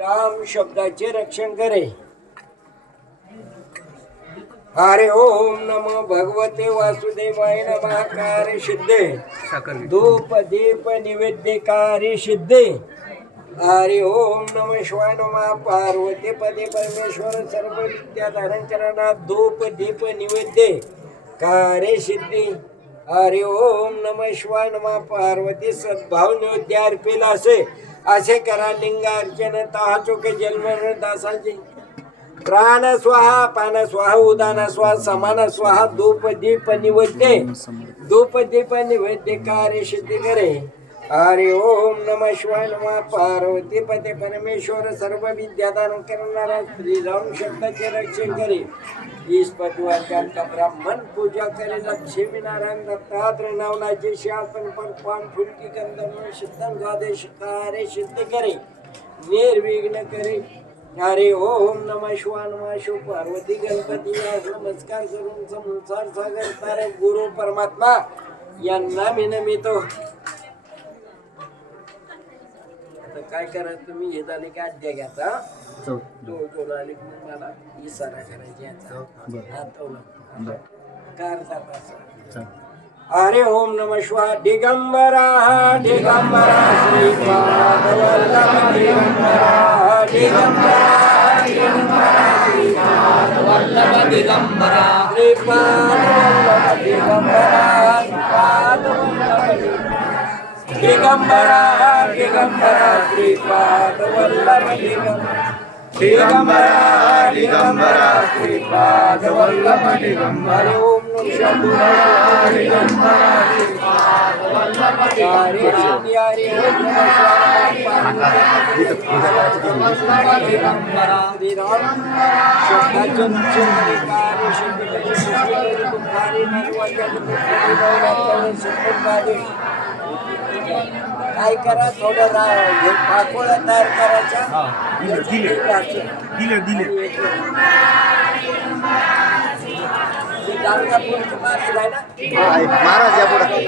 राम शब्दाचे रक्षण करे. हरे ओम नमो भगवते वासुदेवाय नमः. कार्य सिद्धे धूप दीप निवेद्य कार्य सिद्धे. हरि ओम नमः शिवाय नमः. पार्वती पदे परमेश्वर सर्व विद्या धारण करना. धूप दीप निवेद्य कार्य सिद्धी. हरि ओम नमः शिवाय नमः. पार्वती सद्भाव नैवेद्य अर्पिल असे करा. लिंगार्चन तहा चोके जन्म दासांचे. प्राण स्वाहा पान स्वाहा उदान स्वाहा समान स्वाहा. धूप दीप निवेद्य धूप दीप निवेद्य कार्य सिद्धी करे. हरि ओम नमः शिवाय नमः. पार्वती पते परमेश्वर सर्व विद्यादान करणारा श्रीराम शब्दाचे रक्षण करे. ईश्वरवाक्यांचा ब्राह्मण पूजा करे. लक्ष्मी नारायण दत्तात्रय नावनाचे शासन पण पान फुलकी कंदन सिद्ध द्वादश कार्य सिद्ध करे. निर्विघ्न करे. हरे ओम नमः शिवाय नमः. शिव पार्वती गणपती यास नमस्कार करून संसार सागर तारक गुरु परमात्मा यांना विनमितो. आता काय करा तुम्ही हे झाले की आज्ञा घ्याचा. तो आले मला इशारा करायची याचा करता. हरे ओम नमः शिवाय. दिगंबरा दिगंबरा श्रीपाद वल्लभ दिगंबरा. दिगंबरा दिगंबरा श्रीपाद वल्लभ दिगंबरा. श्रीपाद वल्लभ दिगंबरा. श्रीपाद वल्लभ दिगंबरा. दिगंबरा श्रीपाद वल्लभ दिगंबरा. दिगंबरा दिगंबरा श्रीपाद वल्लभ दिगंबरा. ओम नमः दिगंबरा श्रीपाद वल्लभ दिगंबरा. हरे दिगंबरा श्रीराम शब्दाचन कार्य सिद्धी. काय करा थोडं पाकोळा तयार करायचा. महाराज या पुढे.